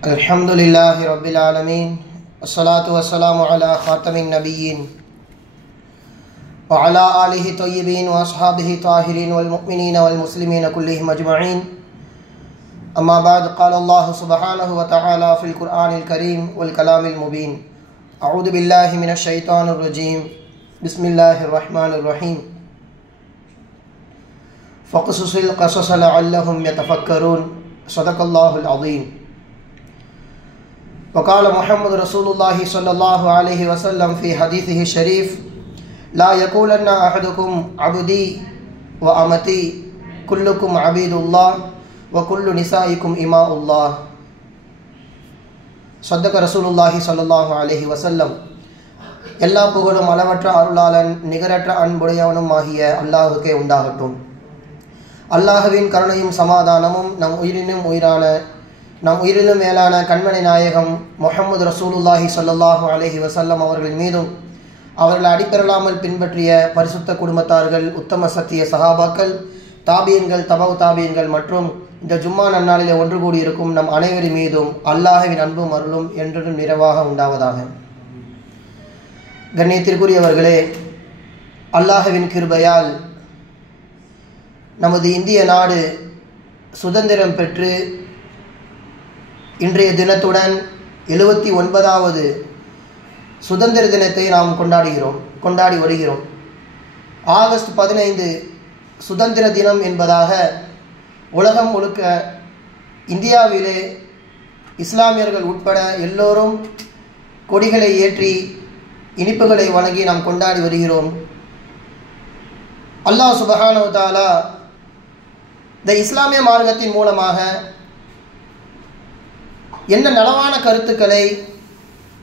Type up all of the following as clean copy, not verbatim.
Alhamdulillahi Rabbil Alameen. Assalatu wassalamu ala khatamin nabiyyin wa ala alihi tayyibin wa ashabihi tahirin wal mu'minina wal muslimina kullihim ajma'in. Amma ba'd, qala Allah subhanahu wa ta'ala fil Qur'anil Kareem wal kalamil mubin. A'udhu billahi minash shaitanir rajim. Bismillahir rahmanir rahim. Faqsusil qasasa la'allahum yatafakkarun. Sadaqallahul azim. وقال محمد رسول الله صلى الله عليه وسلم في حديثه الشريف لا يقولن أحدكم عبدي وأمتي كلكم عبيد الله وكل نسائكم إماء الله صدق رسول الله صلى الله عليه وسلم. எல்லா புகழும் அளவற்ற அருளாளன் நிகரற்ற அன்புடையவனும் ஆகிய அல்லாஹுக்கே உண்டாகட்டும். அல்லாஹுவின் கருணையும் சமாதானமும் நம் உயிரினும் மேலான கண்மணி நாயகம் முஹம்மது ரசூலுல்லாஹி ஸல்லல்லாஹு அலைஹி வஸல்லம் அவர்களின் மீதும் அவர்களை அடிப்பெறலாமல் பின்பற்றிய பரிசுத்த குடும்பத்தார்கள், உத்தம சத்திய சஹாபாக்கள், தாபியன்கள், தபவு தாபியன்கள் மற்றும் இந்த ஜும்மா நன்னாளிலே ஒன்று கூடியிருக்கும் நம் அனைவரின் மீதும் அல்லாஹ்வின் அன்பும் அருளும் என்றும் நிறைவாக உண்டாவதாக. கண்ணியத்திற்குரியவர்களே, அல்லாஹ்வின் கிருபையால் நமது இந்திய நாடு சுதந்திரம் பெற்று இன்றைய தினத்துடன் 79வது சுதந்திர தினத்தை நாம் கொண்டாடி வருகிறோம். ஆகஸ்ட் 15 சுதந்திர தினம் என்பதாக உலகம் முழுக்க இந்தியாவிலே இஸ்லாமியர்கள் உட்பட எல்லோரும் கொடிகளை ஏற்றி இனிப்புகளை வழங்கி நாம் கொண்டாடி வருகிறோம். அல்லாஹ் சுப்ஹானஹு வ தஆலா இந்த இஸ்லாமிய மார்க்கத்தின் மூலமாக என்ன நலவான கருத்துக்களை,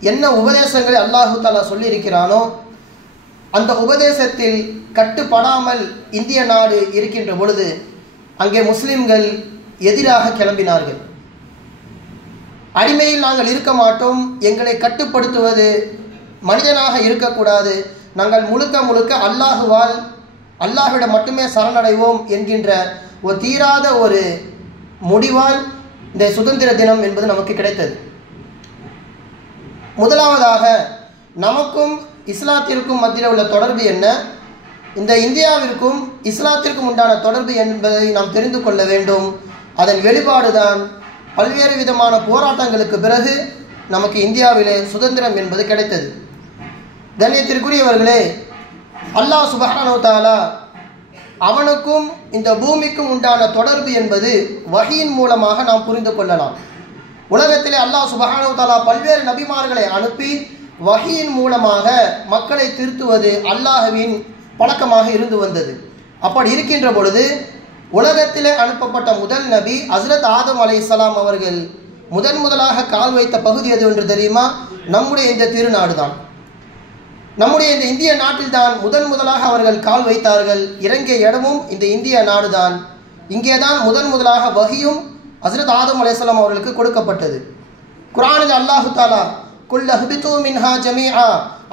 என்ன உபதேசங்களை அல்லாஹு தஆலா சொல்லியிருக்கிறானோ அந்த உபதேசத்தில் கட்டுப்படாமல் இந்திய நாடு இருக்கின்ற பொழுது அங்கே முஸ்லிம்கள் எதிராக கிளம்பினார்கள். அடிமையில் நாங்கள் இருக்க மாட்டோம், எங்களை கட்டுப்படுத்துவது மனிதனாக இருக்கக்கூடாது, நாங்கள் முழுக்க அல்லாஹ்விடம் மட்டுமே சரணடைவோம் என்கின்ற ஒரு தீராத ஒரு முடிவால் இந்த சுதந்திர தினம் என்பது நமக்கு கிடைத்தது. முதலாவதாக நமக்கும் இஸ்லாத்திற்கும் மத்தியில் உள்ள தொடர்பு என்ன, இந்த இந்தியாவிற்கும் இஸ்லாத்திற்கும் உண்டான தொடர்பு என்பதை நாம் தெரிந்து கொள்ள வேண்டும். அதன் வெளிப்பாடுதான் பல்வேறு விதமான போராட்டங்களுக்கு பிறகு நமக்கு இந்தியாவிலே சுதந்திரம் என்பது கிடைத்தது. கண்ணியத்திற்குரியவர்களே, அல்லாஹ் சுப்ஹானஹு வ தஆலா அவனுக்கும் இந்த பூமிக்கும் உண்டான தொடர்பு என்பது வஹீயின் மூலமாக நாம் புரிந்து கொள்ளலாம். உலகத்திலே அல்லாஹ் சுப்ஹானஹு வ தஆலா பல்வேறு நபிமார்களை அனுப்பி வஹீயின் மூலமாக மக்களை திருத்துவது அல்லாஹ்வின் பழக்கமாக இருந்து வந்தது. அப்படி இருக்கின்ற பொழுது உலகத்திலே அனுப்பப்பட்ட முதல் நபி ஹஸ்ரத் ஆதம் அலைஹிஸ்ஸலாம் அவர்கள் முதலாக கால் வைத்த பகுதி எது என்று தெரியுமா? நம்முடைய இந்த திருநாடு தான். நம்முடைய இந்த இந்திய நாட்டில் தான் முதலாக அவர்கள் கால் வைத்தார்கள். இறங்கிய இடமும் இந்த இந்திய நாடு தான். இங்கே தான் முதலாக வஹியும் ஹஸ்ரத் ஆதம் அலைஹிஸ்ஸலாம் அவர்களுக்கு கொடுக்கப்பட்டது. குர்ஆனில் அல்லாஹு தஆலா குல் அஹ்பிது மின்ஹா ஜமீஆ,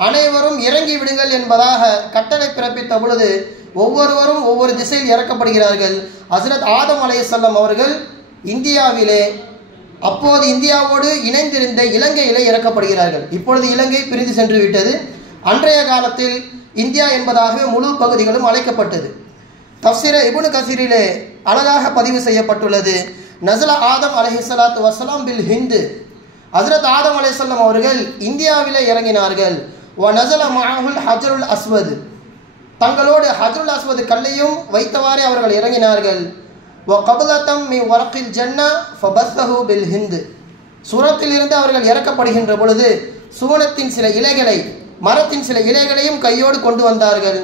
அனைவரும் இறங்கி விடுங்கள் என்பதாக கட்டளை பிறப்பித்த பொழுது ஒவ்வொருவரும் ஒவ்வொரு திசையில் இறக்கப்படுகிறார்கள். ஹஸ்ரத் ஆதம் அலைஹிஸ்ஸலாம் அவர்கள் இந்தியாவிலே அப்போது இந்தியாவோடு இணைந்திருந்த இலங்கையிலே இறக்கப்படுகிறார்கள். இப்பொழுது இலங்கை பிரிந்து சென்று விட்டது. அன்றைய காலத்தில் இந்தியா என்பதாகவே முழு பகுதிகளும் அழைக்கப்பட்டது. தஃப்ஸீர் இப்னு கஸீரிலே அழகாக பதிவு செய்யப்பட்டுள்ளது. நஸல ஆதம் அலைஹிஸ்ஸலாத்து வஸ்ஸலாம் பில் ஹிந்த், ஹஸ்ரத் ஆதம் அலைஹிஸ்ஸலாம் அவர்கள் இந்தியாவிலே இறங்கினார்கள். வ நஸல மஅஹுல் ஹஜ்ருல் அஸ்வத், தங்களோடு ஹஜ்ருல் அஸ்வத் கல்லையும் வைத்தவாறே அவர்கள் இறங்கினார்கள். வ கப்லதம் மின் வரக்கில் ஜன்னா ஃபபஸ்ஸஹு பில் ஹிந்த், சூரத்தில் இருந்து அவர்கள் இறக்கப்படுகின்ற பொழுது சுவனத்தின் சில இலைகளை, மரத்தின் சில இலைகளையும் கையோடு கொண்டு வந்தார்கள்.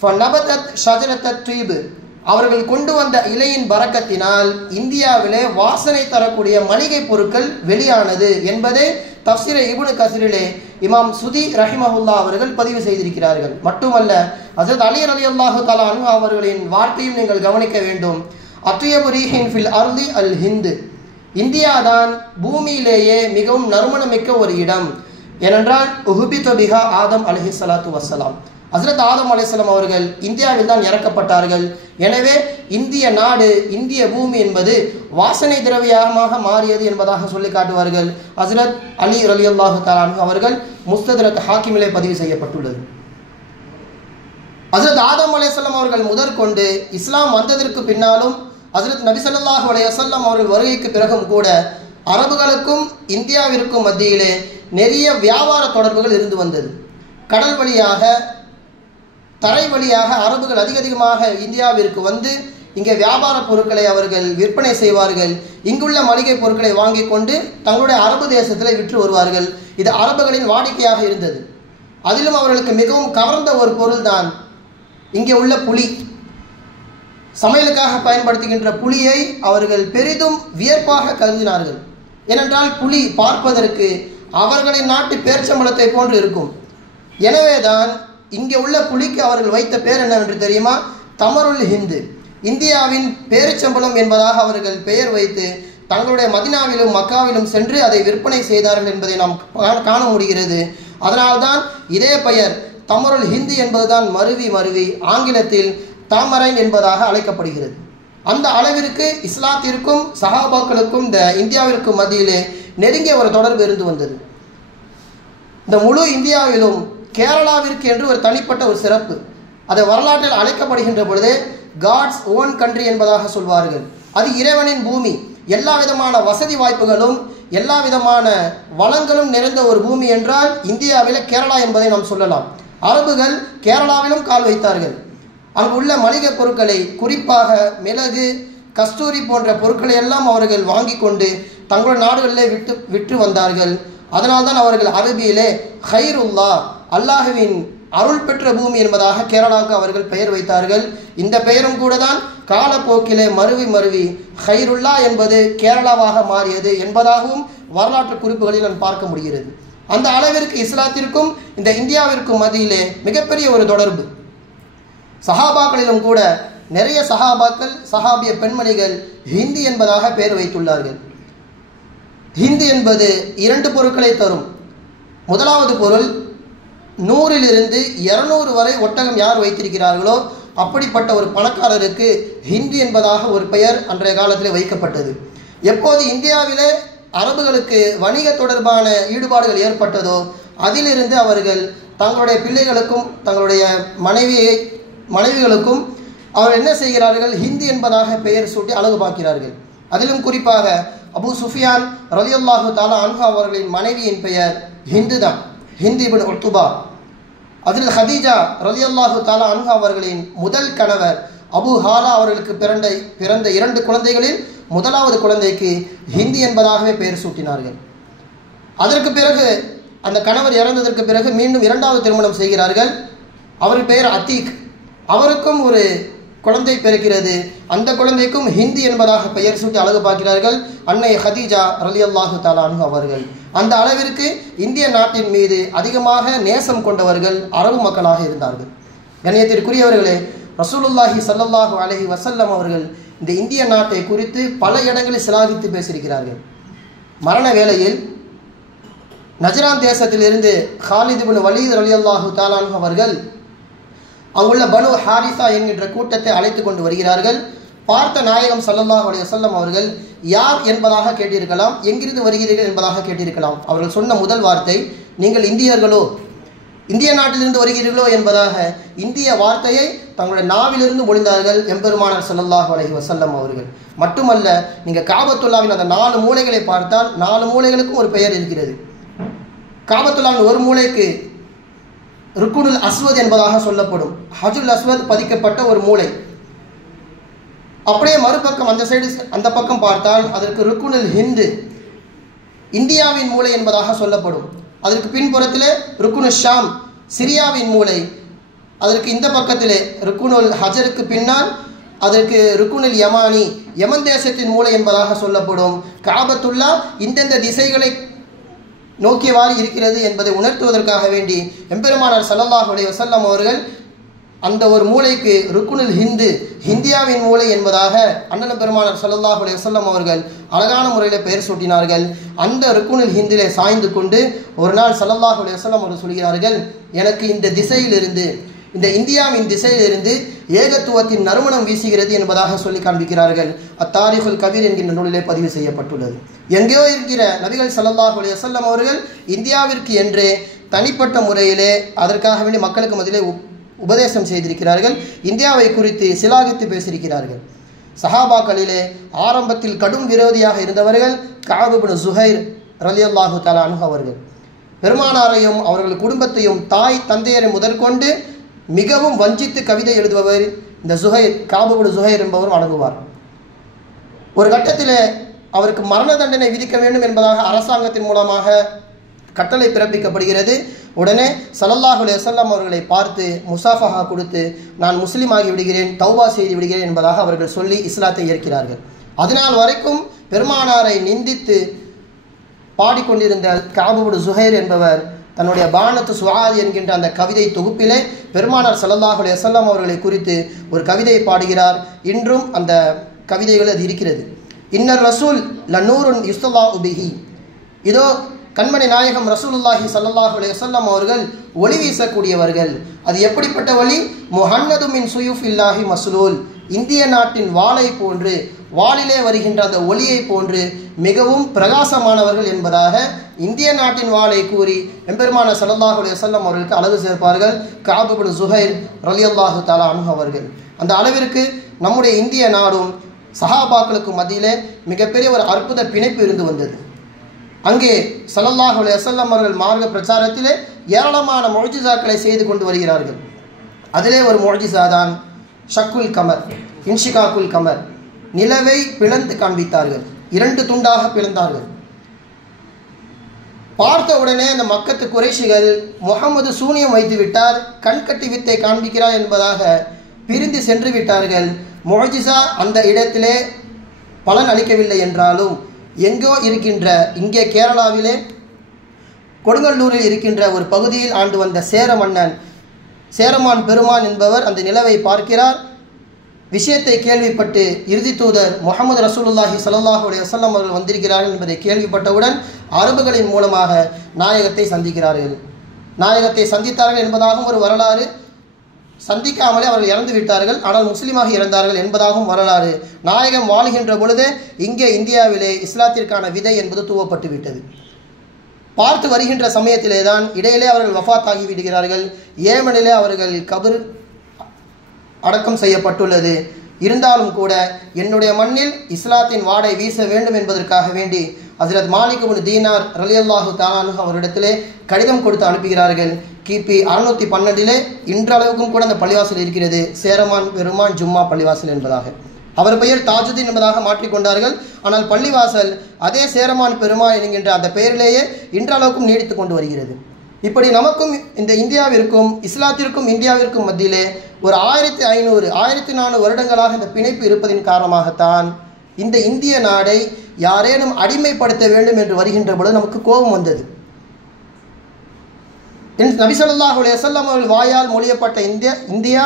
ஃபநபதத் ஷஜரத்தத் தீப், அவர்கள் கொண்டு வந்த இலையின் பரக்கத்தினால் இந்தியாவிலே வாசனை தரக்கூடிய மளிகை பொருட்கள் வெளியானது என்பதை தஃப்ஸீர் இப்னு கஸீரிலே இமாம் சுதி ரஹிமஹுல்லா அவர்கள் பதிவு செய்திருக்கிறார்கள். மட்டுமல்ல, ஹஸரத் அலி ரலியல்லாஹு தஆலா அன்ஹு அவர்களின் வார்த்தையும் நீங்கள் கவனிக்க வேண்டும். அத்யபு ரீஹின் ஃபில் அர்தி அல் ஹிந்த், இந்தியா தான் பூமியிலேயே மிகவும் நறுமணமிக்க ஒரு இடம். ஏனென்றால் உஹ்பிது பிஹா ஆதம் அலைஹிஸ்ஸலாத்து வஸ்ஸலாம், ஹஸ்ரத் ஆதம் அலைஹிஸ்ஸலாம் அவர்கள் இந்தியாவில் தான் இறக்கப்பட்டார்கள். எனவே இந்திய நாடு, இந்திய பூமி என்பது வாசனை திரவியமாக மாறியது என்பதாக சொல்லி காட்டுவார்கள். ஹஸ்ரத் அலி ரலியல்லாஹு தஆலா அன்ஹு அவர்கள் முஸ்தத்ரக் ஹாக்கிமிலே பதிவு செய்யப்பட்டுள்ளது. ஹஸ்ரத் ஆதம் அலைஹிஸ்ஸலாம் அவர்கள் முதற்கொண்டு இஸ்லாம் வந்ததற்கு பின்னாலும் ஹஸ்ரத் நபி ஸல்லல்லாஹு அலைஹி வஸல்லம் அவர்கள் வருகைக்கு பிறகும் கூட அரபுகளுக்கும் இந்தியாவிற்கும் மத்தியிலே நிறைய வியாபார தொடர்புகள் இருந்து வந்தது. கடல் வழியாக, தரை வழியாக அரபுகள் அதிகமாக இந்தியாவிற்கு வந்து இங்கே வியாபார பொருட்களை அவர்கள் விற்பனை செய்வார்கள். இங்குள்ள மளிகை பொருட்களை வாங்கி கொண்டு தங்களுடைய அரபு தேசத்தில் விற்று வருவார்கள். இது அரபுகளின் வாடிக்கையாக இருந்தது. அதிலும் அவர்களுக்கு மிகவும் கவர்ந்த ஒரு பொருள் தான் இங்கே உள்ள புளி. சமையலுக்காக பயன்படுத்துகின்ற புளியை அவர்கள் பெரிதும் வியப்பாக கருதினார்கள். ஏனென்றால் புளி பார்ப்பதற்கு அவர்களின் நாட்டு பேர்ச்சம்பழத்தை போன்று இருக்கும். எனவேதான் இங்கே உள்ள புளிக்கு அவர்கள் வைத்த பேர் என்னவென்று தெரியுமா? தமருல் ஹிந்து, இந்தியாவின் பேரிச்சம்பழம் என்பதாக அவர்கள் பெயர் வைத்து தங்களுடைய மதினாவிலும் மக்காவிலும் சென்று அதை விற்பனை செய்தார்கள் என்பதை நாம் காண முடிகிறது. அதனால்தான் இதே பெயர் தமருல் ஹிந்து என்பதுதான் மருவி ஆங்கிலத்தில் தாமரைன் என்பதாக அழைக்கப்படுகிறது. அந்த அளவிற்கு இஸ்லாத்திற்கும் சஹாபாக்களுக்கும் இந்த இந்தியாவிற்கும் மத்தியிலே நெருங்கிய ஒரு தொடர்பு இருந்து வந்தது. இந்த முழு இந்தியாவிலும் கேரளாவிற்கு என்று ஒரு தனிப்பட்ட ஒரு சிறப்பு, அதை வரலாற்றில் அழைக்கப்படுகின்ற பொழுதே காட்ஸ் ஓன் கண்ட்ரி என்பதாக சொல்வார்கள். அது இறைவனின் பூமி, எல்லா விதமான வசதி வாய்ப்புகளும் எல்லா விதமான வளங்களும் நிறைந்த ஒரு பூமி என்றால் இந்தியாவில் கேரளா என்பதை நாம் சொல்லலாம். அரபுகள் கேரளாவிலும் கால் வைத்தார்கள். அங்குள்ள மளிகை பொருட்களை, குறிப்பாக மிளகு, கஸ்தூரி போன்ற பொருட்களை எல்லாம் அவர்கள் வாங்கி கொண்டு தங்களுடைய நாடுகளிலே விற்று வந்தார்கள். அதனால்தான் அவர்கள் அரபியிலே ஹைருல்லா, அல்லாஹுவின் அருள் பெற்ற பூமி என்பதாக கேரளாவுக்கு அவர்கள் பெயர் வைத்தார்கள். இந்த பெயரும் கூட தான் காலப்போக்கிலே மருவி ஹைருல்லா என்பது கேரளாவாக மாறியது என்பதாகவும் வரலாற்று குறிப்புகளில் நான் பார்க்க முடிகிறது. அந்த அளவிற்கு இஸ்லாத்திற்கும் இந்த இந்தியாவிற்கும் மத்தியிலே மிகப்பெரிய ஒரு தொடர்பு. சஹாபாக்களிலும் கூட நிறைய சஹாபாக்கள், சஹாபிய பெண்மணிகள் ஹிந்தி என்பதாக பெயர் வைத்துள்ளார்கள். ஹிந்து என்பது 2 பொருட்களை தரும். முதலாவது பொருள், 100 to 200 வரை ஒட்டகம் யார் வைத்திருக்கிறார்களோ அப்படிப்பட்ட ஒரு பணக்காரருக்கு ஹிந்து என்பதாக ஒரு பெயர் அன்றைய காலத்தில் வைக்கப்பட்டது. எப்போது இந்தியாவிலே அரபுகளுக்கு வணிக தொடர்பான ஈடுபாடுகள் ஏற்பட்டதோ அதிலிருந்து அவர்கள் தங்களுடைய பிள்ளைகளுக்கும் தங்களுடைய மனைவிகளுக்கும் அவர்கள் என்ன செய்கிறார்கள்? ஹிந்து என்பதாக பெயர் சூட்டி அழகு பார்க்கிறார்கள். அதிலும் குறிப்பாக அபு சுஃபியான் ரலியல்லாஹு தஆலா அன்ஹு அவர்களின் மனைவியின் பெயர் ஹிந்து தான், ஹிந்து இப்னு உத்பா. ஹஜ்ரத் ஹதீஜா ரலியல்லாஹு தஆலா அன்ஹு அவர்களின் முதல் கணவர் அபு ஹாலா அவர்களுக்கு பிறந்த 2 குழந்தைகளில் முதலாவது குழந்தைக்கு ஹிந்தி என்பதாகவே பெயர் சூட்டினார்கள். அதற்கு பிறகு அந்த கணவர் இறந்ததற்கு பிறகு மீண்டும் 2வது திருமணம் செய்கிறார்கள். அவர் பெயர் அத்தீக். அவருக்கும் ஒரு குழந்தை பிறக்கிறது. அந்த குழந்தைக்கும் ஹிந்தி என்பதாக பெயர் சூட்டி அழகு பார்க்கிறார்கள் அன்னை ஹதீஜா ரலியல்லாஹு தஆலா அன்ஹு அவர்கள். அந்த அளவிற்கு இந்திய நாட்டின் மீது அதிகமாக நேசம் கொண்டவர்கள் அரபு மக்களாக இருந்தார்கள். கண்ணியத்திற்குரியவர்களே, ரசூலுல்லாஹி ஸல்லல்லாஹு அலைஹி வஸல்லம் அவர்கள் இந்த இந்திய நாட்டை குறித்து பல இடங்களில் சிலாகித்து பேசியிருக்கிறார்கள். மரண வேளையில் நஜ்ரான் தேசத்திலிருந்து ஹாலித் இப்னு வலீத் ரலியல்லாஹு தஆலா அன்ஹு அவர்கள் அங்குள்ள பனு ஹாரிசா என்கின்ற கூட்டத்தை அழைத்து கொண்டு வருகிறார்கள். பார்த்த நாயகம் ஸல்லல்லாஹு அலைஹி வஸல்லம் அவர்கள் யார் என்பதாக கேட்டிருக்கலாம், எங்கிருந்து வருகிறீர்கள் என்பதாக கேட்டிருக்கலாம். அவர்கள் சொன்ன முதல் வார்த்தை, நீங்கள் இந்தியர்களோ, இந்திய நாட்டிலிருந்து வருகிறீர்களோ என்பதாக இந்திய வார்த்தையை தங்களுடைய நாவிலிருந்து மொழிந்தார்கள் எம்பெருமானார் ஸல்லல்லாஹு அலைஹி வஸல்லம் அவர்கள். மட்டுமல்ல, நீங்கள் காபத்துல்லாவின் அந்த 4 மூலைகளை பார்த்தால் 4 மூலைகளுக்கும் ஒரு பெயர் இருக்கிறது. காபத்துல்லாவின் ஒரு மூலைக்கு ருக்குனுல் அஸ்வத் என்பதாக சொல்லப்படும், ஹஜ்ருல் அஸ்வத் பதிக்கப்பட்ட ஒரு மூலை. அப்படியே மறுபக்கம் அந்த பக்கம் பார்த்தால் அதற்கு ருக்குனுல் ஹிந்து, இந்தியாவின் மூலை என்பதாக சொல்லப்படும். அதற்கு பின்புறத்திலே ருக்குனுல் ஷாம், சிரியாவின் மூலை. அதற்கு இந்த பக்கத்திலே ருக்குனுல் ஹஜருக்கு பின்னால் அதற்கு ருக்குனுல் யமானி, யமன் தேசத்தின் மூலை என்பதாக சொல்லப்படும். காபத்துல்லா இந்தெந்த திசைகளை நோக்கியவாறு இருக்கிறது என்பதை உணர்த்துவதற்காக வேண்டி எம்பெருமானார் ஸல்லல்லாஹு அலைஹி வஸல்லம் அவர்கள் அந்த ஒரு மூலைக்கு ருக்குனுல் ஹிந்து, இந்தியாவின் மூலை என்பதாக அண்ணன் பெருமானார் ஸல்லல்லாஹு அலைஹி வஸல்லம் அவர்கள் அழகான முறையில் பெயர் சூட்டினார்கள். அந்த ருக்குனுல் ஹிந்திலே சாய்ந்து கொண்டு ஒரு நாள் ஸல்லல்லாஹு அலைஹி வஸல்லம் அவர்கள் சொல்கிறார்கள், எனக்கு இந்த திசையிலிருந்து இந்த இந்தியாவின் திசையிலிருந்து ஏகத்துவத்தின் நறுமணம் வீசுகிறது என்பதாக சொல்லி காண்பிக்கிறார்கள். அத்தாரிகுல் கபீர் என்கின்ற நூலிலே பதிவு செய்யப்பட்டுள்ளது. எங்கேயோ இருக்கிற நபிகள் ஸல்லல்லாஹு அலைஹி வஸல்லம் அவர்கள் இந்தியாவிற்கு என்றே தனிப்பட்ட முறையிலே அதற்காக வேண்டி மக்களுக்கு மத்தியிலே உபதேசம் செய்திருக்கிறார்கள். இந்தியாவை குறித்து சிலாகித்து பேசியிருக்கிறார்கள். சஹாபாக்களிலே ஆரம்பத்தில் கடும் விரோதியாக இருந்தவர்கள் கஅப் இப்னு ஸுஹைர் ரலியல்லாஹு தஆலா அன்ஹு அவர்கள். பெருமானாரையும் அவர்கள் குடும்பத்தையும் தாய் தந்தையரை முதற்கொண்டு மிகவும் வஞ்சித்து கவிதை எழுதுபவர் இந்த கஅப் இப்னு ஸுஹைர் என்பவரும் அடங்குவார். ஒரு கட்டத்தில் அவருக்கு மரண தண்டனை விதிக்க வேண்டும் என்பதாக அரசாங்கத்தின் மூலமாக கட்டளை பிறப்பிக்கப்படுகிறது. உடனே ஸல்லல்லாஹு அலைஹி வஸல்லம் அவர்களை பார்த்து முசாஃபஹா கொடுத்து நான் முஸ்லீம் ஆகி விடுகிறேன், தௌபா செய்து விடுகிறேன் என்பதாக அவர்கள் சொல்லி இஸ்லாத்தை ஏற்கிறார்கள். அதனால் வரைக்கும் பெருமானாரை நிந்தித்து பாடிக்கொண்டிருந்த கஅப் இப்னு ஸுஹைர் என்பவர் தன்னுடைய பானத்து சுஆத் என்கின்ற அந்த கவிதை தொகுப்பிலே பெருமானார் ஸல்லல்லாஹு அலைஹி வஸல்லம் அவர்களை குறித்து ஒரு கவிதையை பாடுகிறார். இன்றும் அந்த கவிதைகள் அது இருக்கிறது. இன்னர் ரசூல் லநூருன் யுஸ்தல்லாஹு பிஹி, இதோ கண்மணி நாயகம் ரசூலுல்லாஹி ஸல்லல்லாஹு அலைஹி வஸல்லம் அவர்கள் ஒளி வீசக்கூடியவர்கள். அது எப்படிப்பட்ட ஒளி? முஹன்னது மின் சுயூஃபில்லாஹி மஸ்லூல், இந்திய நாட்டின் வாளை போன்று, வாளிலே வருகின்ற அந்த ஒளியை போன்று மிகவும் பிரகாசமானவர்கள் என்பதாக இந்திய நாட்டின் வாளை கூறி எம்பெருமான ஸல்லல்லாஹு அலைஹி வஸல்லம் அவர்களுக்கு அழகு சேர்ப்பார்கள் கஅப் இப்னு ஸுஹைர் ரலியல்லாஹு தஆலா அன்ஹு அவர்கள். அந்த அளவிற்கு நம்முடைய இந்திய நாடும் சஹாபாக்களுக்கு மத்தியிலே மிகப்பெரிய ஒரு அற்புத பிணைப்பு இருந்து வந்தது. அங்கே ஸல்லல்லாஹு அலைஹி வஸல்லம் அவர்கள் மார்க்க பிரச்சாரத்திலே ஏராளமான முஅஜிசாக்களை செய்து கொண்டு வருகிறார்கள். அதிலே ஒரு முஅஜிசா தான் ஷக்குல் கமர், இன்ஷிகாக்குல் கமர், நிலவை பிளந்து காண்பித்தார்கள். 2 துண்டாக பிளந்தார்கள். பார்த்த உடனே அந்த மக்கத்து குறைஷிகள் முஹம்மது சூனியம் வைத்து விட்டார், கண்கட்டி வித்தை காண்பிக்கிறார் என்பதாக பிரிந்து சென்று விட்டார்கள். முஅஜிசா அந்த இடத்திலே பலன் அளிக்கவில்லை என்றாலும் எங்கோ இருக்கின்ற, இங்கே கேரளாவிலே கொடுங்கல்லூரில் இருக்கின்ற ஒரு பகுதியில் ஆண்டு வந்த சேர மன்னன் சேரமான் பெருமான் என்பவர் அந்த நிலவை பார்க்கிறார். விஷயத்தை கேள்விப்பட்டு இறுதி தூதர் முஹம்மது ரசூலுல்லாஹி ஸல்லல்லாஹு அலைஹி வஸல்லம் அவர்கள் வந்திருக்கிறார்கள் என்பதை கேள்விப்பட்டவுடன் அரபுகளின் மூலமாக நாயகத்தை சந்திக்கிறார்கள். நாயகத்தை சந்தித்தார்கள் என்பதாகவும் ஒரு வரலாறு, சந்திக்காமலே அவர்கள் இறந்து விட்டார்கள், ஆனால் முஸ்லீமாக இறந்தார்கள் என்பதாகவும் வரலாறு. நாயகம் வாழுகின்ற பொழுது இங்கே இந்தியாவிலே இஸ்லாத்திற்கான விதை என்பது தூவப்பட்டு விட்டது. பார்த்து வருகின்ற சமயத்திலே தான் இடையிலே அவர்கள் வஃபாத் ஆகி விடுகிறார்கள். ஏமனிலே அவர்கள் கபர் அடக்கம் செய்யப்பட்டுள்ளது. இருந்தாலும் கூட என்னுடைய மண்ணில் இஸ்லாத்தின் வாடை வீச வேண்டும் என்பதற்காக வேண்டி ஹஜ்ரத் மாலிக் இப்னு தீனார் ரலியல்லாஹு தஆலா அன்ஹு அவரிடத்திலே கடிதம் கொடுத்து அனுப்புகிறார்கள். கிபி 612 இன்றளவுக்கும் கூட அந்த பள்ளிவாசல் இருக்கிறது, சேரமான் பெருமான் ஜும்மா பள்ளிவாசல் என்பதாக. அவர் பெயர் தாஜுதீன் என்பதாக மாற்றிக்கொண்டார்கள். ஆனால் பள்ளிவாசல் அதே சேரமான் பெருமான் என்கின்ற அந்த பெயரிலேயே இன்றளவுக்கும் நீடித்து கொண்டு வருகிறது. இப்படி நமக்கும் இந்த இந்தியாவிற்கும் இஸ்லாத்திற்கும் இந்தியாவிற்கும் மத்தியிலே ஒரு 1500-1400 வருடங்களாக இந்த பிணைப்பு இருப்பதின் காரணமாகத்தான் இந்த இந்திய நாடை யாரேனும் அடிமைப்படுத்த வேண்டும் என்று வருகின்ற பொழுது நமக்கு கோபம் வந்தது. நபி ஸல்லல்லாஹு அலைஹி வஸல்லம் அவர்கள் வாயால் மொழியப்பட்ட இந்தியா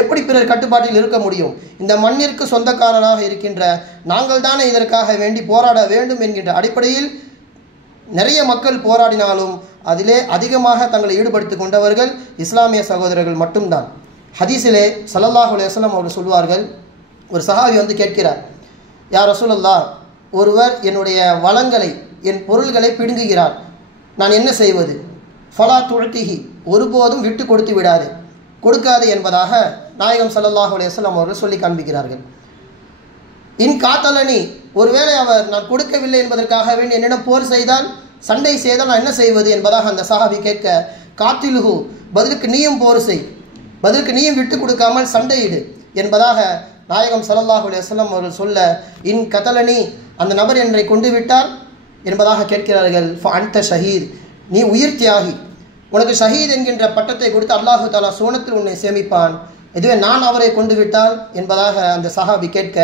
எப்படி பிறர் கட்டுப்பாட்டில் இருக்க முடியும்? இந்த மண்ணிற்கு சொந்தக்காரராக இருக்கின்ற நாங்கள் தானே இதற்காக வேண்டி போராட வேண்டும் என்கின்ற அடிப்படையில் நிறைய மக்கள் போராடினாலும் அதிலே அதிகமாக தங்களை ஈடுபடுத்திக் கொண்டவர்கள் இஸ்லாமிய சகோதரர்கள் மட்டும்தான். ஹதீஸிலே ஸல்லல்லாஹு அலைஹி வஸல்லம் அவர்கள் சொல்வார்கள், ஒரு சஹாபி வந்து கேட்கிறார், யா ரசூலல்லாஹ், ஒருவர் என்னுடைய வளங்களை, என் பொருள்களை பிடுங்குகிறார், நான் என்ன செய்வது? ஃபலா துழ்த்திஹி, ஒருபோதும் விட்டு கொடுத்து விடாது, கொடுக்காது என்பதாக நாயகம் ஸல்லல்லாஹு அலைஹி வஸல்லம் அவர்கள் சொல்லி காண்பிக்கிறார்கள். இன் காத்தலனி, ஒருவேளை அவர் நான் கொடுக்கவில்லை என்பதற்காக வேண்டி என்னிடம் போர் செய்தால், சண்டை செய்தால் நான் என்ன செய்வது என்பதாக அந்த சஹாபி கேட்க, காத்திலுஹு, பதிலுக்கு நீயும் போர் செய், பதிலுக்கு நீயும் விட்டு கொடுக்காமல் சண்டையிடு என்பதாக நாயகம் ஸல்லல்லாஹு அலைஹி வஸல்லம் அவர்கள் சொல்ல, இன் கதலனி, அந்த நபர் என்னை கொண்டு விட்டார் என்பதாக கேட்கிறார்கள். ஃபஅன்த ஷஹீத், நீ உயிர் தியாகி, உனக்கு ஷஹீத் என்கின்ற பட்டத்தை கொடுத்து அல்லாஹு தஆலா சூனத்தில் உன்னை சேமிப்பான். இதுவே நான் அவரை கொண்டு விட்டால் என்பதாக அந்த சஹாபி கேட்க,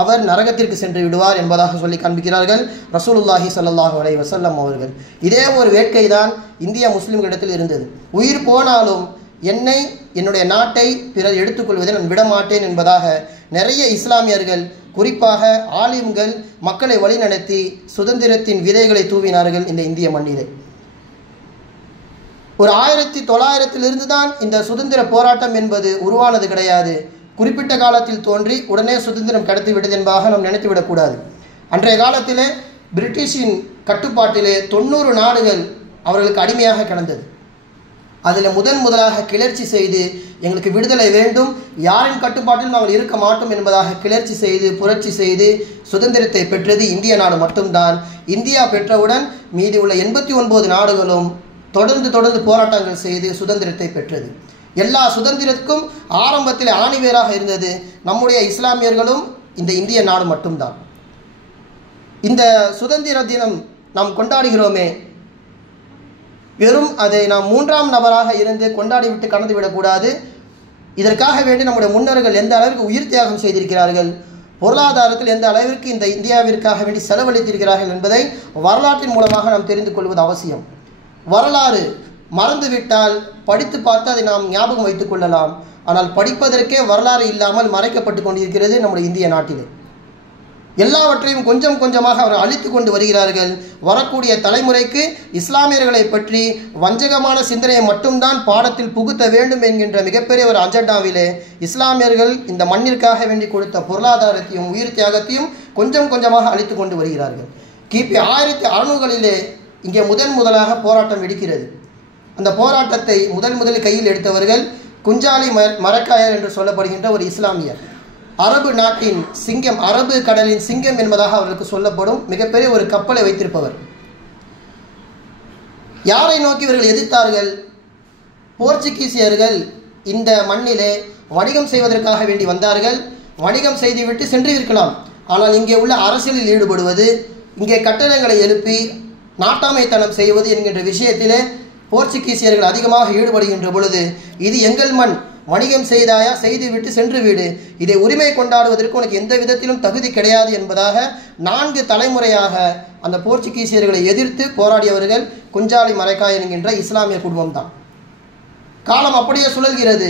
அவர் நரகத்திற்கு சென்று விடுவார் என்பதாக சொல்லி காண்பிக்கிறார்கள் ரசூலுல்லாஹி ஸல்லல்லாஹு அலைஹி வஸல்லம் அவர்கள். இதே ஒரு வேட்கை தான் இந்திய முஸ்லிம்களிடத்தில் இருந்தது. உயிர் போனாலும் என்னை, என்னுடைய நாட்டை பிறர் எடுத்துக்கொள்வதை நான் விடமாட்டேன் என்பதாக நிறைய இஸ்லாமியர்கள், குறிப்பாக ஆலிம்கள் மக்களை வழிநடத்தி சுதந்திரத்தின் விதைகளை தூவினார்கள் இந்த இந்திய மண்ணிலே. ஒரு 1900 தான் இந்த சுதந்திர போராட்டம் என்பது உருவானது கிடையாது. குறிப்பிட்ட காலத்தில் தோன்றி உடனே சுதந்திரம் கிடைத்துவிட்டது என்பதாக நாம் நினைத்துவிடக்கூடாது. அன்றைய காலத்திலே பிரிட்டிஷின் கட்டுப்பாட்டிலே 90 நாடுகள் அவர்களுக்கு அடிமையாக கிடந்தது. அதில் முதலாக கிளர்ச்சி செய்து எங்களுக்கு விடுதலை வேண்டும், யாரின் கட்டுப்பாட்டில் நாங்கள் இருக்க மாட்டோம் என்பதாக கிளர்ச்சி செய்து புரட்சி செய்து சுதந்திரத்தை பெற்றது இந்திய நாடு மட்டும்தான். இந்தியா பெற்றவுடன் மீதி உள்ள 89 நாடுகளும் தொடர்ந்து போராட்டங்கள் செய்து சுதந்திரத்தை பெற்றது. எல்லா சுதந்திரத்துக்கும் ஆரம்பத்தில் ஆணிவேராக இருந்தது நம்முடைய இஸ்லாமியர்களும் இந்த இந்திய நாடு மட்டும்தான். இந்த சுதந்திர தினம் நாம் கொண்டாடுகிறோமே, வெறும் அதை நாம் 3ஆம் நபராக இருந்து கொண்டாடிவிட்டு கடந்து விடக்கூடாது. இதற்காக வேண்டி நம்முடைய முன்னோர்கள் எந்த அளவிற்கு உயிர் தியாகம் செய்திருக்கிறார்கள், பொருளாதாரத்தில் எந்த அளவிற்கு இந்த இந்தியாவிற்காக வேண்டி செலவழித்திருக்கிறார்கள் என்பதை வரலாற்றின் மூலமாக நாம் தெரிந்து கொள்வது அவசியம். வரலாறு மறந்துவிட்டால் படித்து பார்த்து அதை நாம் ஞாபகம் வைத்துக் கொள்ளலாம். ஆனால் படிப்பதற்கே வரலாறு இல்லாமல் மறைக்கப்பட்டு கொண்டிருக்கிறது நம்முடைய இந்திய நாட்டிலே. எல்லாவற்றையும் கொஞ்சம் கொஞ்சமாக அவர் அழித்து கொண்டு வருகிறார்கள். வரக்கூடிய தலைமுறைக்கு இஸ்லாமியர்களை பற்றி வஞ்சகமான சிந்தனையை மட்டும்தான் பாடத்தில் புகுத்த வேண்டும் என்கின்ற மிகப்பெரிய ஒரு அஜெண்டாவிலே இஸ்லாமியர்கள் இந்த மண்ணிற்காக வேண்டி கொடுத்த பொருளாதாரத்தையும் உயிர் தியாகத்தையும் கொஞ்சம் கொஞ்சமாக அழித்து கொண்டு வருகிறார்கள். கிபி 1600களிலே இங்கே முதலாக போராட்டம் வெடிக்கிறது. அந்த போராட்டத்தை முதலில் கையில் எடுத்தவர்கள் குஞ்சாலி மரக்காயர் என்று சொல்லப்படுகின்ற ஒரு இஸ்லாமியர். அரபு நாட்டின் சிங்கம், அரபு கடலின் சிங்கம் என்பதாக அவர்களுக்கு சொல்லப்படும் மிகப்பெரிய ஒரு கப்பலை வைத்திருப்பவர். யாரை நோக்கி இவர்கள் எதிர்த்தார்கள்? போர்ச்சுகீசியர்கள் இந்த மண்ணிலே வணிகம் செய்வதற்காக வேண்டி வந்தார்கள். வணிகம் செய்துவிட்டு சென்று இருக்கலாம். ஆனால் இங்கே உள்ள அரசியலில் ஈடுபடுவது, இங்கே கட்டடங்களை எழுப்பி நாட்டாமைத்தனம் செய்வது என்கின்ற விஷயத்திலே போர்ச்சுகீசியர்கள் அதிகமாக ஈடுபடுகின்ற பொழுது, இது எங்கள் மண், வணிகம் செய்தாயா, செய்துவிட்டு சென்று வீடு, இதை உரிமை கொண்டாடுவதற்கு உனக்கு எந்த விதத்திலும் தகுதி கிடையாது என்பதாக 4 தலைமுறையாக அந்த போர்ச்சுகீசியர்களை எதிர்த்து போராடியவர்கள் குஞ்சாலி மரைக்காயர் என்கின்ற இஸ்லாமிய குடும்பம்தான். காலம் அப்படியே சுழல்கிறது.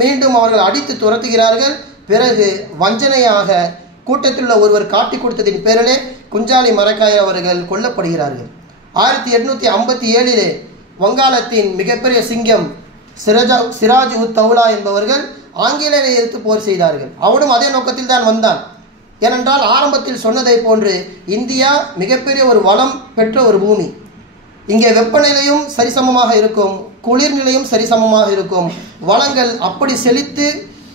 மீண்டும் அவர்கள் அடித்து துரத்துகிறார்கள். பிறகு வஞ்சனையாக கூட்டத்தில் உள்ள ஒருவர் காட்டி கொடுத்ததின் பேரிலே குஞ்சாலி மரைக்காயர் அவர்கள் கொல்லப்படுகிறார்கள். 1857 வங்காளத்தின் மிகப்பெரிய சிங்கம் சிராஜ் உத் தௌலா என்பவர்கள் ஆங்கிலேயரை எதிர்த்து போர் செய்தார்கள். அவனும் அதே நோக்கத்தில் தான் வந்தான். ஏனென்றால் ஆரம்பத்தில் சொன்னதை போன்று இந்தியா மிகப்பெரிய ஒரு வளம் பெற்ற ஒரு பூமி. இங்கே வெப்பநிலையும் சரிசமமாக இருக்கும், குளிர்நிலையும் சரிசமமாக இருக்கும். வளங்கள் அப்படி செழித்து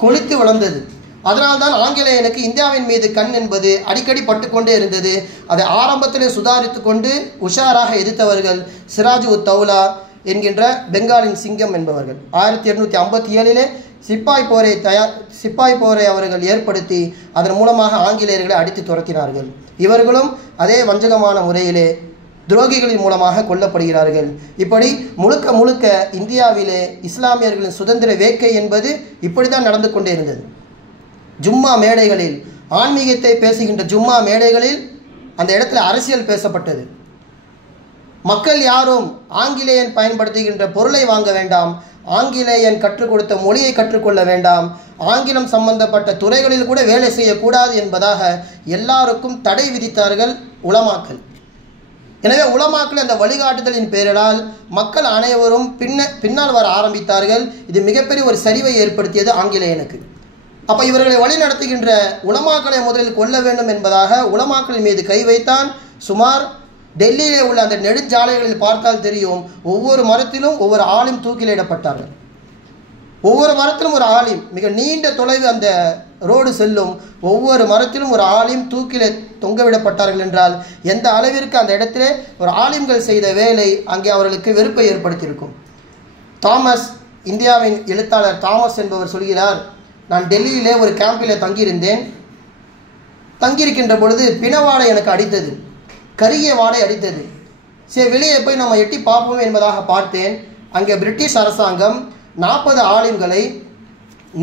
கொளித்து வளர்ந்தது. அதனால்தான் ஆங்கிலேயனுக்கு இந்தியாவின் மீது கண் என்பது அடிக்கடி பட்டுக்கொண்டே இருந்தது. அதை ஆரம்பத்திலே சுதாரித்து கொண்டு உஷாராக எதிர்த்தவர்கள் சிராஜ் உத் தௌலா என்கின்ற பெங்காலின் சிங்கம் என்பவர்கள். 1857 சிப்பாய் போரை அவர்கள் ஏற்படுத்தி அதன் மூலமாக ஆங்கிலேயர்களை அடித்து துரத்தினார்கள். இவர்களும் அதே வஞ்சகமான முறையிலே துரோகிகளின் மூலமாக கொல்லப்படுகிறார்கள். இப்படி முழுக்க இந்தியாவிலே இஸ்லாமியர்களின் சுதந்திர வேட்கை என்பது இப்படிதான் நடந்து கொண்டே இருந்தது. ஜும்மா மேடைகளில், ஆன்மீகத்தை பேசுகின்ற ஜும்மா மேடைகளில் அந்த இடத்துல அரசியல் பேசப்பட்டது. மக்கள் யாரும் ஆங்கிலேயன் பயன்படுத்துகின்ற பொருளை வாங்க வேண்டாம், ஆங்கிலேயன் கற்றுக் கொடுத்த மொழியை கற்றுக்கொள்ள வேண்டாம், ஆங்கிலம் சம்பந்தப்பட்ட துறைகளில் கூட வேலை செய்யக்கூடாது என்பதாக எல்லாருக்கும் தடை விதித்தார்கள் உலமாக்கள். எனவே உலமாக்கள் அந்த வழிகாட்டுதலின் பேரிலால் மக்கள் அனைவரும் பின்னால் வர ஆரம்பித்தார்கள். இது மிகப்பெரிய ஒரு சரிவை ஏற்படுத்தியது ஆங்கிலேயனுக்கு. அப்போ இவர்களை வழி நடத்துகின்ற உலமாக்களை முதலில் கொல்ல வேண்டும் என்பதாக உலமாக்களின் மீது கை வைத்தான். சுமார் டெல்லியிலே உள்ள அந்த நெடுஞ்சாலைகளில் பார்த்தால் தெரியும், ஒவ்வொரு மரத்திலும் ஒவ்வொரு ஆலிம் தூக்கிலிடப்பட்டார்கள். ஒவ்வொரு மரத்திலும் ஒரு ஆலிம், மிக நீண்ட தொலைவு அந்த ரோடு செல்லும், ஒவ்வொரு மரத்திலும் ஒரு ஆலிம் தூக்கிலே தொங்கவிடப்பட்டார்கள் என்றால் எந்த அளவிற்கு அந்த இடத்திலே ஒரு ஆலிம்கள் செய்த வேலை அங்கே அவர்களுக்கு வெறுப்பை ஏற்படுத்தியிருக்கும். தாமஸ், இந்தியாவின் எழுத்தாளர் தாமஸ் என்பவர் சொல்கிறார், நான் டெல்லியிலே ஒரு கேம்பிலே தங்கியிருக்கின்ற பொழுது பிணவாடை எனக்கு அடித்தது, கரிய வாடை அடித்தது. சரி, வெளியே போய் நம்ம எட்டி பார்ப்போம் என்பதாக பார்த்தேன். அங்கே பிரிட்டிஷ் அரசாங்கம் 40 ஆலிம்களை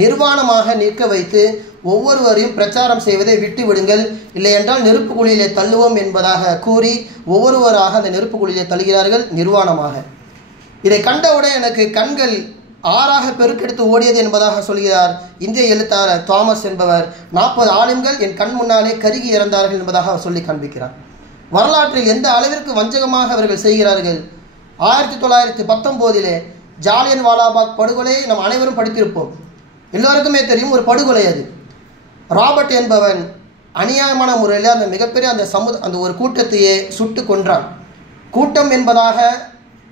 நிர்வாணமாக நிற்க வைத்து ஒவ்வொருவரையும் பிரச்சாரம் செய்வதை விட்டு விடுங்கள், இல்லை என்றால் நெருப்பு குழியிலே தள்ளுவோம் என்பதாக கூறி ஒவ்வொருவராக அந்த நெருப்பு குழியிலே தள்ளுகிறார்கள் நிர்வாணமாக. இதை கண்டவுடன் எனக்கு கண்கள் ஆறாக பெருக்கெடுத்து ஓடியது என்பதாக சொல்கிறார் இந்திய எழுத்தாளர் தாமஸ் என்பவர். 40 ஆலிம்கள் என் கண் முன்னாலே கருகி இறந்தார்கள் என்பதாக அவர் சொல்லி காண்பிக்கிறார். வரலாற்றில் எந்த அளவிற்கு வஞ்சகமாக அவர்கள் செய்கிறார்கள். 1919 ஜாலியன் வாலாபாக் படுகொலையை நாம் அனைவரும் படித்திருப்போம். எல்லோருக்குமே தெரியும், ஒரு படுகொலை அது. ராபர்ட் என்பவன் அநியாயமான முறையில் அந்த மிகப்பெரிய அந்த ஒரு கூட்டத்தையே சுட்டு கொன்றான். கூட்டம் என்பதாக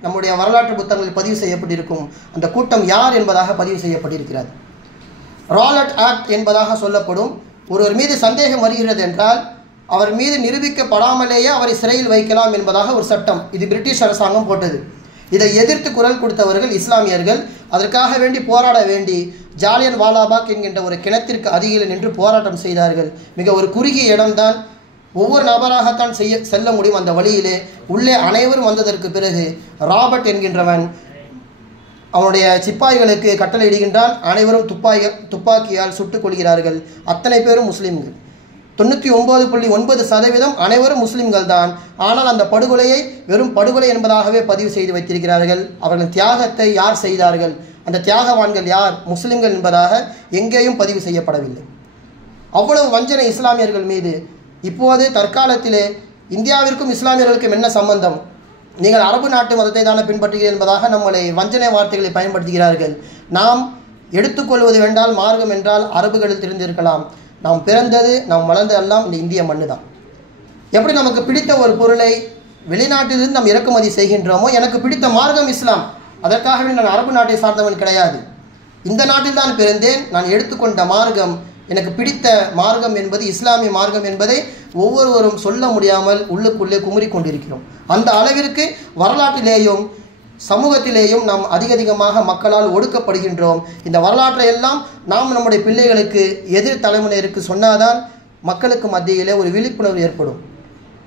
நம்முடைய வரலாற்று புத்தகங்களில் பதிவு செய்யப்பட்டிருக்கும். அந்த கூட்டம் யார் என்பதாக பதிவு செய்யப்பட்டிருக்கிறது. ராலட் ஆக்ட் என்பதாக சொல்லப்படும். ஒருவர் மீது சந்தேகம் வருகிறது என்றால் அவர் மீது நிரூபிக்கப்படாமலேயே அவரை சிறையில் வைக்கலாம் என்பதாக ஒரு சட்டம். இது பிரிட்டிஷ் அரசாங்கம் போட்டது. இதை எதிர்த்து குரல் கொடுத்தவர்கள் இஸ்லாமியர்கள். அதற்காக வேண்டி போராட வேண்டி ஜாலியன் வாலாபாக் என்கின்ற ஒரு கிணத்திற்கு அருகில் நின்று போராட்டம் செய்தார்கள். மிக ஒரு குறுகிய இடம்தான், ஒவ்வொரு நபராகத்தான் செல்ல முடியும். அந்த வழியிலே உள்ளே அனைவரும் வந்ததற்கு பிறகு ராபர்ட் என்கின்றவன் அவனுடைய சிப்பாய்களுக்கு கட்டளையிடுகின்றான். அனைவரும் துப்பாக்கியால் சுட்டுக் கொள்கிறார்கள். அத்தனை பேரும் முஸ்லிம்கள். 99.9% அனைவரும் முஸ்லிம்கள் தான். ஆனால் அந்த படுகொலையை வெறும் படுகொலை என்பதாகவே பதிவு செய்து வைத்திருக்கிறார்கள். அவர்களின் தியாகத்தை யார் செய்தார்கள், அந்த தியாகவான்கள் யார், முஸ்லிம்கள் என்பதாக எங்கேயும் பதிவு செய்யப்படவில்லை. அவ்வளவு வஞ்சனை இஸ்லாமியர்கள் மீது. இப்போது தற்காலத்திலே இந்தியாவிற்கும் இஸ்லாமியர்களுக்கும் என்ன சம்பந்தம், நீங்கள் அரபு நாட்டு மதத்தை தானே பின்பற்றுகிறீர்கள் என்பதாக நம்மளை வஞ்சனை வார்த்தைகளை பயன்படுத்துகிறார்கள். நாம் எடுத்துக்கொள்வது வேண்டால் மார்க்கம் என்றால் அரபுகளில் தெரிந்திருக்கலாம். நாம் பிறந்தது, நாம் வளர்ந்தது எல்லாம் இந்த இந்திய மண்ணு தான். எப்படி நமக்கு பிடித்த ஒரு பொருளை வெளிநாட்டிலிருந்து நாம் இறக்குமதி செய்கின்றோமோ, எனக்கு பிடித்த மார்க்கம் இஸ்லாம். அதற்காகவே நான் அரபு நாட்டை சார்ந்தவன் கிடையாது. இந்த நாட்டில் தான் பிறந்தேன். நான் எடுத்துக்கொண்ட மார்க்கம், எனக்கு பிடித்த மார்க்கம் என்பது இஸ்லாமிய மார்க்கம் என்பதை ஒவ்வொருவரும் சொல்ல முடியாமல் உள்ளுக்குள்ளே குமுறி கொண்டிருக்கிறோம். அந்த அளவிற்கு வரலாற்றிலேயும் சமூகத்திலேயும் நாம் அதிகமாக மக்களால் ஒடுக்கப்படுகின்றோம். இந்த வரலாற்றை எல்லாம் நாம் நம்முடைய பிள்ளைகளுக்கு, எதிர் தலைமுறையிற்கு சொன்னாதான் மக்களுக்கு மத்தியிலே ஒரு விழிப்புணர்வு ஏற்படும்.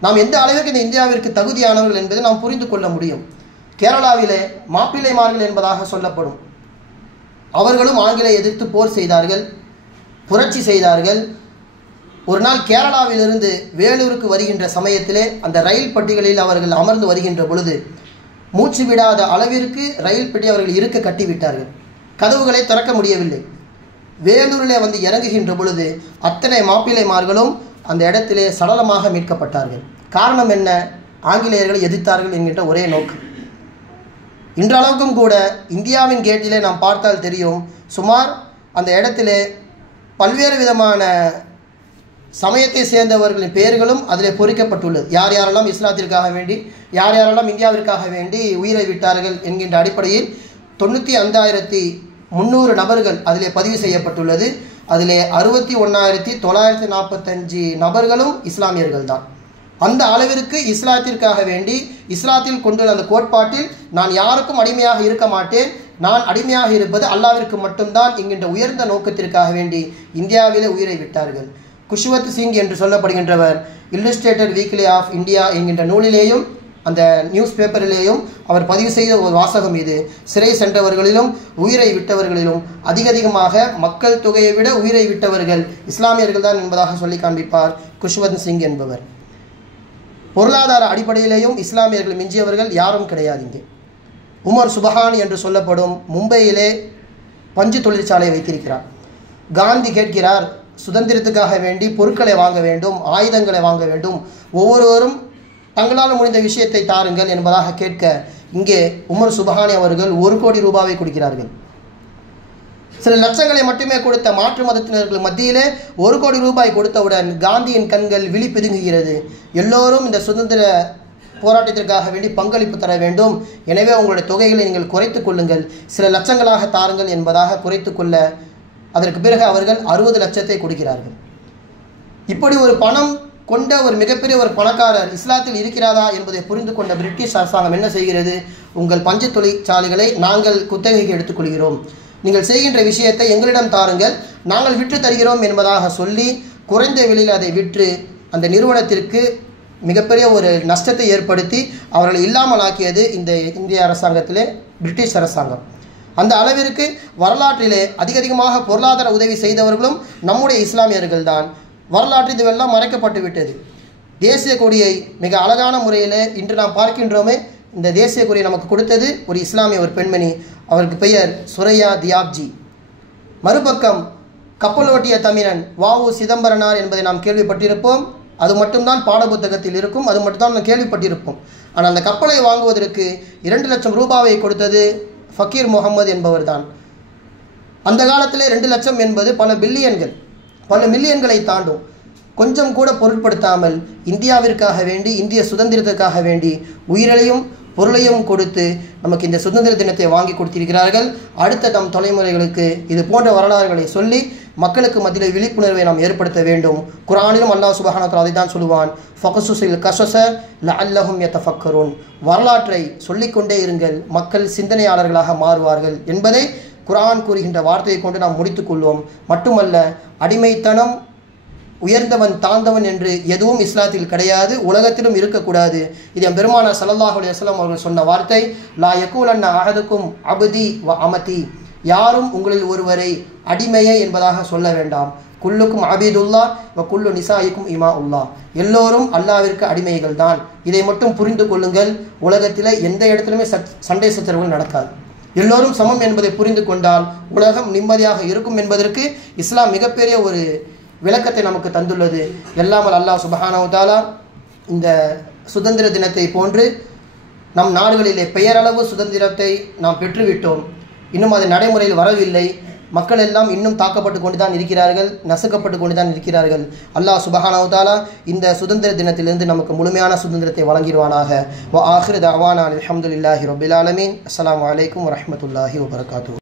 நாம் எந்த அளவிற்கு இந்த இந்தியாவிற்கு தகுதியானவர்கள் என்பதை நாம் புரிந்து கொள்ள முடியும். கேரளாவிலே மாப்பிள்ளைமார்கள் என்பதாக சொல்லப்படும். அவர்களும் ஆங்கிலேய எதிர்த்து போர் செய்தார்கள், புரட்சி செய்தார்கள். ஒரு நாள் கேரளாவிலிருந்து வேலூருக்கு வருகின்ற சமயத்திலே அந்த ரயில் பெட்டிகளில் அவர்கள் அமர்ந்து வருகின்ற பொழுது மூச்சு விடாத அளவிற்கு ரயில் பெட்டி அவர்கள் இருக்க கட்டிவிட்டார்கள். கதவுகளை திறக்க முடியவில்லை. வேலூரிலே வந்து இறங்குகின்ற பொழுது அத்தனை மாப்பிள்ளைமார்களும் அந்த இடத்திலே சடலமாக மீட்கப்பட்டார்கள். காரணம் என்ன? ஆங்கிலேயர்களை எதிர்த்தார்கள் என்கின்ற ஒரே நோக்கம். இன்றளவுக்கும் கூட இந்தியாவின் கேட்டிலே நாம் பார்த்தால் தெரியும், சுமார் அந்த இடத்திலே பல்வேறு விதமான சமயத்தை சேர்ந்தவர்களின் பெயர்களும் அதில் பொறிக்கப்பட்டுள்ளது. யார் யாரெல்லாம் இஸ்லாத்திற்காக வேண்டி, யார் யாரெல்லாம் இந்தியாவிற்காக வேண்டி உயிரை விட்டார்கள் என்கின்ற அடிப்படையில் 95,300 நபர்கள் அதிலே பதிவு செய்யப்பட்டுள்ளது. அதிலே 61,945 நபர்களும் இஸ்லாமியர்கள் தான். அந்த அளவிற்கு இஸ்லாத்திற்காக வேண்டி, இஸ்லாத்தில் கொண்டுள்ள அந்த கோட்பாட்டில் நான் யாருக்கும் அடிமையாக இருக்க மாட்டேன், நான் அடிமையாக இருப்பது அல்லாவிற்கு மட்டும்தான் என்கின்ற உயர்ந்த நோக்கத்திற்காக வேண்டி இந்தியாவிலே உயிரை விட்டார்கள். குஷ்வந்த் சிங் என்று சொல்லப்படுகின்றவர் இல்லுஸ்ட்ரேட்டட் வீக்லி ஆஃப் இந்தியா என்கின்ற நூலிலேயும் அந்த நியூஸ் பேப்பரிலேயும் அவர் பதிவு செய்த ஒரு வாசகம் இது. சிறை சென்றவர்களிலும் உயிரை விட்டவர்களிலும் அதிகமாக மக்கள் தொகையை விட உயிரை விட்டவர்கள் இஸ்லாமியர்கள் தான் என்பதாக சொல்லி காண்பிப்பார் குஷ்வந்த் சிங் என்பவர். பொருளாதார அடிப்படையிலேயும் இஸ்லாமியர்கள் மிஞ்சியவர்கள் யாரும் கிடையாது. இங்கே உமர் சுபஹான் என்று சொல்லப்படும் மும்பையிலே பஞ்சு தொழிற்சாலை வைத்திருக்கிறார். காந்தி கேட்கிறார், சுதந்திரத்துக்காக வேண்டி பொருட்களை வாங்க வேண்டும், ஆயுதங்களை வாங்க வேண்டும், ஒவ்வொருவரும் தங்களால் முடிந்த விஷயத்தை தாருங்கள் என்பதாக கேட்க, இங்கே உமர் சுபஹானி அவர்கள் 1 கோடி ரூபாவை கொடுக்கிறார்கள். சில லட்சங்களை மட்டுமே கொடுத்த மாற்று மதத்தினர்கள் மத்தியிலே 1 கோடி ரூபாய் கொடுத்தவுடன் காந்தியின் கண்கள் விழி பிதுங்குகிறது. எல்லோரும் இந்த சுதந்திர போராட்டத்திற்காக வேண்டி பங்களிப்பு தர வேண்டும், எனவே உங்களுடைய தொகைகளை நீங்கள் குறைத்துக் கொள்ளுங்கள், சில லட்சங்களாக தாருங்கள் என்பதாக குறைத்து கொள்ள அதற்கு பிறகு அவர்கள் 60 லட்சத்தை கொடுக்கிறார்கள். இப்படி ஒரு பணம் கொண்ட ஒரு மிகப்பெரிய ஒரு பணக்காரர் இஸ்லாத்தில் இருக்கிறாரா என்பதை புரிந்து கொண்ட பிரிட்டிஷ் அரசாங்கம் என்ன செய்கிறது? உங்கள் பஞ்சு தொழிற்சாலைகளை நாங்கள் குத்தகைக்கு எடுத்துக்கொள்கிறோம், நீங்கள் செய்கின்ற விஷயத்தை எங்களிடம் தாருங்கள், நாங்கள் விற்று தருகிறோம் என்பதாக சொல்லி குறைந்த விலையில் அதை விற்று அந்த நிறுவனத்திற்கு மிகப்பெரிய ஒரு நஷ்டத்தை ஏற்படுத்தி அவர்களை இல்லாமலாக்கியது இந்த இந்திய அரசாங்கத்திலே பிரிட்டிஷ் அரசாங்கம். அந்த அளவிற்கு வரலாற்றிலே அதிகமாக பொருளாதார உதவி செய்தவர்களும் நம்முடைய இஸ்லாமியர்கள் தான். வரலாற்று இதுவெல்லாம் மறைக்கப்பட்டு விட்டது. தேசிய கொடியை மிக அழகான முறையில் இன்று நாம் பார்க்கின்றோமே, இந்த தேசிய கொடியை நமக்கு கொடுத்தது ஒரு இஸ்லாமிய ஒரு பெண்மணி, அவருக்கு பெயர் சுரையா தியாப்ஜி. மறுபக்கம் கப்பலோட்டிய தமிழன் வ.உ. சிதம்பரனார் என்பதை நாம் கேள்விப்பட்டிருப்போம். அது மட்டும்தான் பாடப்புத்தகத்தில் இருக்கும், அது மட்டும்தான் நாம் கேள்விப்பட்டிருப்போம். ஆனால் அந்த கப்பலை வாங்குவதற்கு 2 லட்சம் ரூபாவை கொடுத்தது ஃபக்கீர் முகமது என்பவர் தான். அந்த காலத்திலே 2 லட்சம் என்பது பல மில்லியன்களை தாண்டும். கொஞ்சம் கூட பொருட்படுத்தாமல் இந்தியாவிற்காக வேண்டி, இந்திய சுதந்திரத்திற்காக வேண்டி உயிரையும் பொருளையும் கொடுத்து நமக்கு இந்த சுதந்திர தினத்தை வாங்கி கொடுத்திருக்கிறார்கள். அடுத்த நம் தலைமுறைகளுக்கு இது போன்ற வரலாறுகளை சொல்லி மக்களுக்கு மத்தியில் விழிப்புணர்வை நாம் ஏற்படுத்த வேண்டும். குர்ஆனிலும் அல்லாஹ் சுப்ஹானஹு வ தஆலா அதை தான் சொல்லுவான், ஃபக்ஸுஸில் கஸஸ லஅல்லஹும் யதஃபக்கரூன். வரலாற்றை சொல்லிக்கொண்டே இருங்கள், மக்கள் சிந்தனையாளர்களாக மாறுவார்கள் என்பதை குர்ஆன் கூறுகின்ற வார்த்தையை கொண்டு நாம் முடித்துக்கொள்வோம். மட்டுமல்ல, அடிமைத்தனம், உயர்ந்தவன் தாழ்ந்தவன் என்று எதுவும் இஸ்லாத்தில் கிடையாது, உலகத்திலும் இருக்கக்கூடாது. இது பெருமானார் ஸல்லல்லாஹு அலைஹி வஸல்லம் அவர்கள் சொன்ன வார்த்தை. லா யகூலன்ன அஹதுக்கும் அப்தி வ அமதி. யாரும் உங்களில் ஒருவரை அடிமையே என்பதாக சொல்ல வேண்டாம். குல்லுக்கும் அபீதுல்லாஹ் வ குல்லு நிசாயிக்கும் இமாஉல்லாஹ். எல்லோரும் அல்லாஹ்விற்கு அடிமைகள் தான். இதை மட்டும் புரிந்து கொள்ளுங்கள். உலகத்தில் எந்த இடத்துலையுமே சண்டை சச்சரவுகள் நடக்காது. எல்லோரும் சமம் என்பதை புரிந்து கொண்டால் உலகம் நிம்மதியாக இருக்கும் என்பதற்கு இஸ்லாம் மிகப்பெரிய ஒரு விளக்கத்தை நமக்கு தந்துள்ளது. எல்லாமல் அல்லாஹ் சுப்ஹானஹு வ தஆலா இந்த சுதந்திர தினத்தை போன்று நம் நாடுகளிலே பெயரளவு சுதந்திரத்தை நாம் பெற்றுவிட்டோம், இன்னும் அது நடைமுறையில் வரவில்லை. மக்கள் எல்லாம் இன்னும் தாக்கப்பட்டு கொண்டு தான் இருக்கிறார்கள், நசுக்கப்பட்டு கொண்டு தான் இருக்கிறார்கள். அல்லாஹ் சுப்ஹானஹு வ தஆலா இந்த சுதந்திர தினத்திலிருந்து நமக்கு முழுமையான சுதந்திரத்தை வழங்கிடுவானாக. வ ஆகிரு தஅவானா அல்ஹம்துலில்லாஹி ரப்பில் ஆலமீன். அஸ்ஸலாமு அலைக்கும் வரஹ்மத்துல்லாஹி வபரகாத்துஹு.